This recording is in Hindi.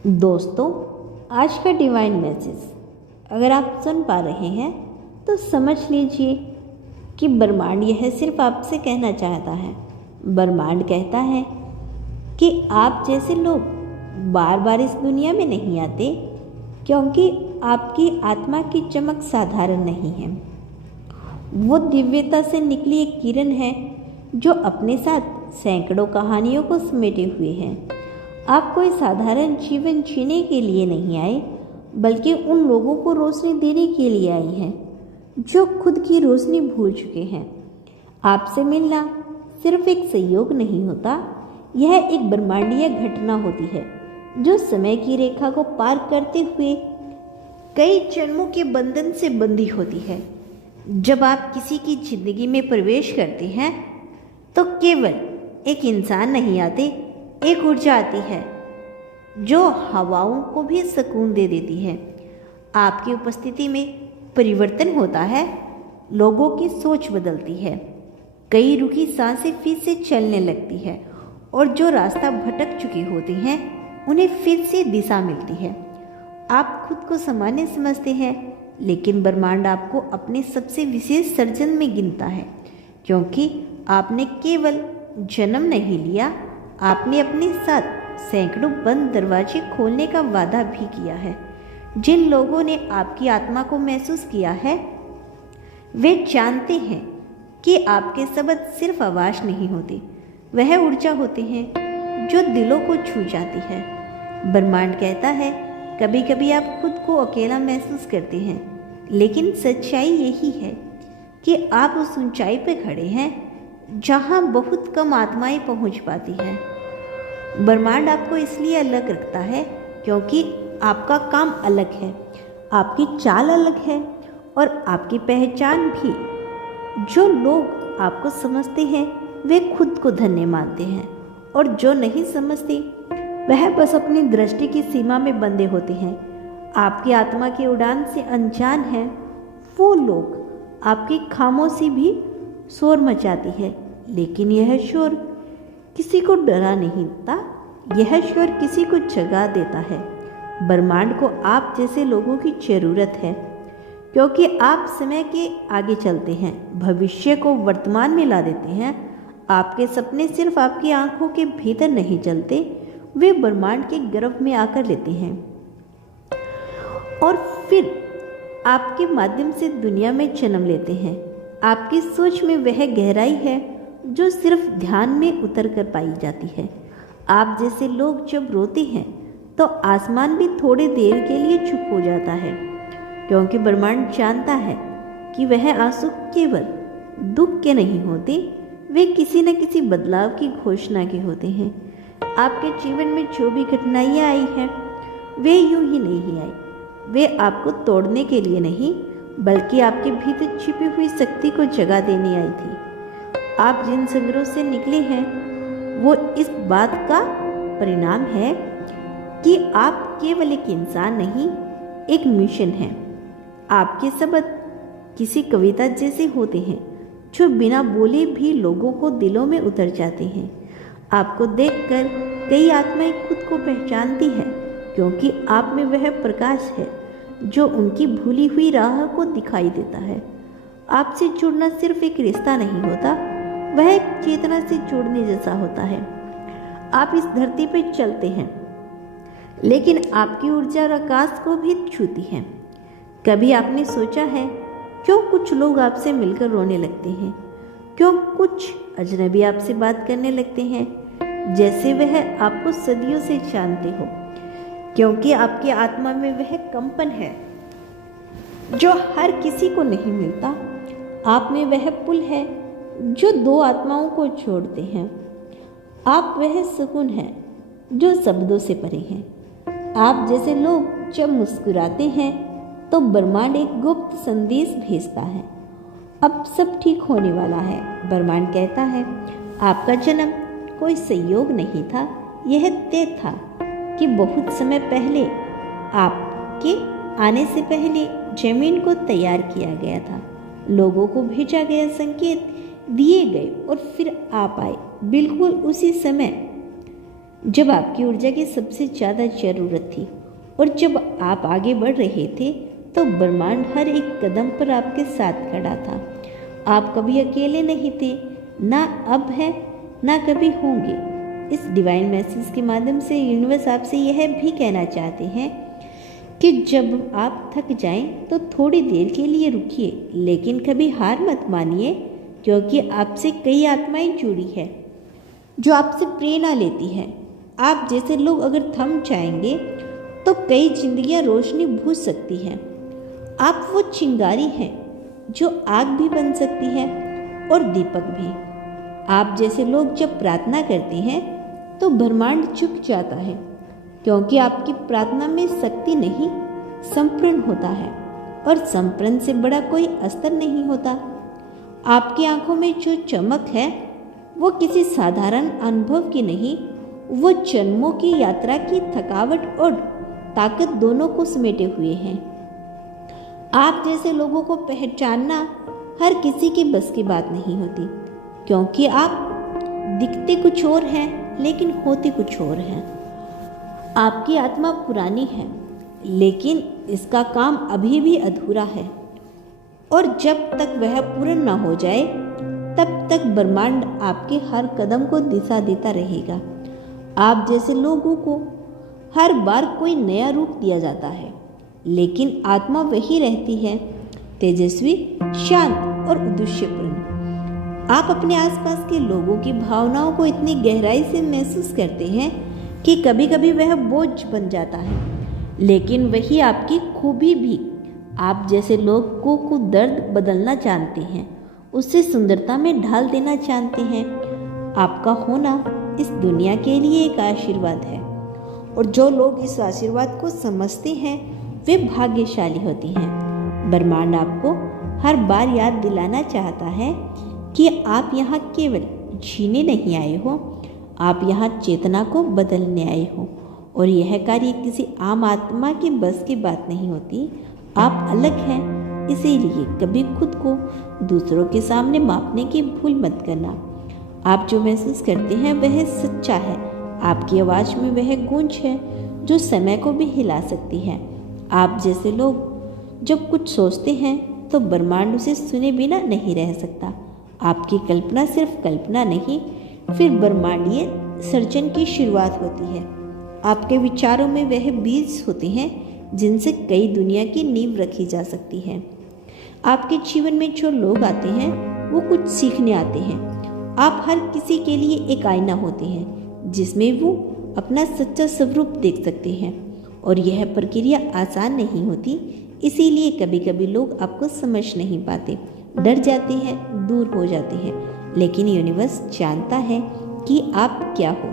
दोस्तों, आज का डिवाइन मैसेज अगर आप सुन पा रहे हैं तो समझ लीजिए कि ब्रह्मांड यह सिर्फ आपसे कहना चाहता है। ब्रह्मांड कहता है कि आप जैसे लोग बार बार इस दुनिया में नहीं आते, क्योंकि आपकी आत्मा की चमक साधारण नहीं है। वो दिव्यता से निकली एक किरण है जो अपने साथ सैकड़ों कहानियों को समेटे हुए है। आप कोई साधारण जीवन जीने के लिए नहीं आए, बल्कि उन लोगों को रोशनी देने के लिए आई हैं जो खुद की रोशनी भूल चुके हैं। आपसे मिलना सिर्फ एक संयोग नहीं होता, यह एक ब्रह्मांडीय घटना होती है जो समय की रेखा को पार करते हुए कई जन्मों के बंधन से बंधी होती है। जब आप किसी की जिंदगी में प्रवेश करते हैं तो केवल एक इंसान नहीं आते, एक ऊर्जा आती है जो हवाओं को भी सुकून दे देती है। आपकी उपस्थिति में परिवर्तन होता है, लोगों की सोच बदलती है, कई रुकी सांसें फिर से चलने लगती है और जो रास्ता भटक चुके होते हैं उन्हें फिर से दिशा मिलती है। आप खुद को सामान्य समझते हैं, लेकिन ब्रह्मांड आपको अपने सबसे विशेष सर्जन में गिनता है, क्योंकि आपने केवल जन्म नहीं लिया, आपने अपने साथ सैकड़ों बंद दरवाजे खोलने का वादा भी किया है। जिन लोगों ने आपकी आत्मा को महसूस किया है वे जानते हैं कि आपके शब्द सिर्फ आवाज नहीं होते, वह ऊर्जा होते हैं जो दिलों को छू जाती है। ब्रह्मांड कहता है, कभी कभी आप खुद को अकेला महसूस करते हैं, लेकिन सच्चाई यही है कि आप उस ऊंचाई पर खड़े हैं जहां बहुत कम आत्माएं पहुंच पाती हैं। ब्रह्मांड आपको इसलिए अलग रखता है क्योंकि आपका काम अलग है, आपकी चाल अलग है और आपकी पहचान भी। जो लोग आपको समझते हैं वे खुद को धन्य मानते हैं, और जो नहीं समझते वह बस अपनी दृष्टि की सीमा में बंधे होते हैं। आपकी आत्मा की उड़ान से अनजान है वो लोग आपकी खामोशी भी शोर मचाती है, लेकिन यह शोर किसी को डरा नहीं देता, यह शोर किसी को जगा देता है। ब्रह्मांड को आप जैसे लोगों की जरूरत है, क्योंकि आप समय के आगे चलते हैं, भविष्य को वर्तमान में ला देते हैं। आपके सपने सिर्फ आपकी आंखों के भीतर नहीं चलते, वे ब्रह्मांड के गर्भ में आकर लेते हैं और फिर आपके माध्यम से दुनिया में जन्म लेते हैं। आपकी सोच में वह गहराई है जो सिर्फ ध्यान में उतर कर पाई जाती है। आप जैसे लोग जब रोते हैं तो आसमान भी थोड़ी देर के लिए चुप हो जाता है, क्योंकि ब्रह्मांड जानता है कि वह आंसू केवल दुख के नहीं होते, वे किसी न किसी बदलाव की घोषणा के होते हैं। आपके जीवन में जो भी घटनाएं आई हैं वे यूं ही नहीं आई, वे आपको तोड़ने के लिए नहीं, बल्कि आपके भीतर छिपी हुई शक्ति को जगा देने आई थी। आप जिन संग्रहों से निकले हैं वो इस बात का परिणाम है कि आप केवल एक इंसान नहीं, एक मिशन है। आपके शब्द किसी कविता जैसे होते हैं जो बिना बोले भी लोगों को दिलों में उतर जाते हैं। आपको देखकर कई आत्माएं खुद को पहचानती हैं, क्योंकि आप में वह प्रकाश है जो उनकी भूली हुई राह को दिखाई देता है। आपसे जुड़ना सिर्फ एक रिश्ता नहीं होता, वह एक चेतना से जुड़ने जैसा होता है। आप इस धरती पर चलते हैं, लेकिन आपकी ऊर्जा और आकाश को भी छूती है। कभी आपने सोचा है क्यों कुछ लोग आपसे मिलकर रोने लगते हैं, क्यों कुछ अजनबी आपसे बात करने लगते हैं जैसे वह आपको सदियों से जानते हो? क्योंकि आपकी आत्मा में वह कंपन है जो हर किसी को नहीं मिलता। आप में वह पुल है जो दो आत्माओं को जोड़ते हैं। आप वह सुकून है जो शब्दों से परे हैं। आप जैसे लोग जब मुस्कुराते हैं तो ब्रह्मांड एक गुप्त संदेश भेजता है, अब सब ठीक होने वाला है। ब्रह्मांड कहता है, आपका जन्म कोई संयोग नहीं था, यह तय था कि बहुत समय पहले, आपके आने से पहले जमीन को तैयार किया गया था। लोगों को भेजा गया संकेत दिए गए और फिर आप आए बिल्कुल उसी समय जब आपकी ऊर्जा की सबसे ज़्यादा ज़रूरत थी और जब आप आगे बढ़ रहे थे तो ब्रह्मांड हर एक कदम पर आपके साथ खड़ा था। आप कभी अकेले नहीं थे, ना अब है ना कभी होंगे। इस डिवाइन मैसेज के माध्यम से यूनिवर्स आपसे यह भी कहना चाहते हैं कि जब आप थक जाएं तो थोड़ी देर के लिए रुकिए, लेकिन कभी हार मत मानिए, क्योंकि आपसे कई आत्माएं जुड़ी है जो आपसे प्रेरणा लेती है। आप जैसे लोग अगर थम जाएंगे तो कई जिंदगियां रोशनी बुझ सकती हैं। आप वो चिंगारी हैं जो आग भी बन सकती है और दीपक भी। आप जैसे लोग जब प्रार्थना करते हैं तो ब्रह्मांड झुक जाता है, क्योंकि आपकी प्रार्थना में शक्ति नहीं, संप्रण होता है, और संप्रण से बड़ा कोई अस्त्र नहीं होता। आपकी आंखों में जो चमक है वो किसी साधारण अनुभव की नहीं, वो जन्मों की यात्रा की थकावट और ताकत दोनों को समेटे हुए हैं। आप जैसे लोगों को पहचानना हर किसी की बस की बात नहीं होती, क्योंकि आप दिखते कुछ और हैं लेकिन होते कुछ और हैं। आपकी आत्मा पुरानी है, लेकिन इसका काम अभी भी अधूरा है, और जब तक वह पूर्ण न हो जाए तब तक ब्रह्मांड आपके हर कदम को दिशा देता रहेगा। आप जैसे लोगों को हर बार कोई नया रूप दिया जाता है, लेकिन आत्मा वही रहती है, तेजस्वी, शांत और उद्देश्यपूर्ण। आप अपने आसपास के लोगों की भावनाओं को इतनी गहराई से महसूस करते हैं कि कभी कभी वह बोझ बन जाता है, लेकिन वही आपकी खूबी भी। आप जैसे लोगों को दर्द बदलना जानते हैं, उससे सुंदरता में ढाल देना जानते हैं। आपका होना इस दुनिया के लिए एक आशीर्वाद है, और जो लोग इस आशीर्वाद को समझते हैं वे भाग्यशाली होती हैं। ब्रह्मांड आपको हर बार याद दिलाना चाहता है कि आप यहाँ केवल जीने नहीं आए हो, आप यहाँ चेतना को बदलने आए हो, और यह कार्य किसी आम आत्मा के बस की बात नहीं होती। आप अलग हैं, इसीलिए कभी खुद को दूसरों के सामने मापने की भूल मत करना। आप जो महसूस करते हैं वह सच्चा है। आपकी आवाज़ में वह गूंज है जो समय को भी हिला सकती है। आप जैसे लोग जब कुछ सोचते हैं तो ब्रह्मांड उसे सुने बिना नहीं रह सकता। आपकी कल्पना सिर्फ कल्पना नहीं, फिर ब्रह्मांडीय सर्जन की शुरुआत होती है। आपके विचारों में वह बीज होते हैं जिनसे कई दुनिया की नींव रखी जा सकती है। आपके जीवन में जो लोग आते हैं वो कुछ सीखने आते हैं। आप हर किसी के लिए एक आईना होते हैं जिसमें वो अपना सच्चा स्वरूप देख सकते हैं, और यह प्रक्रिया आसान नहीं होती, इसीलिए कभी कभी लोग आपको समझ नहीं पाते, डर जाते हैं, दूर हो जाते हैं, लेकिन यूनिवर्स जानता है कि आप क्या हो।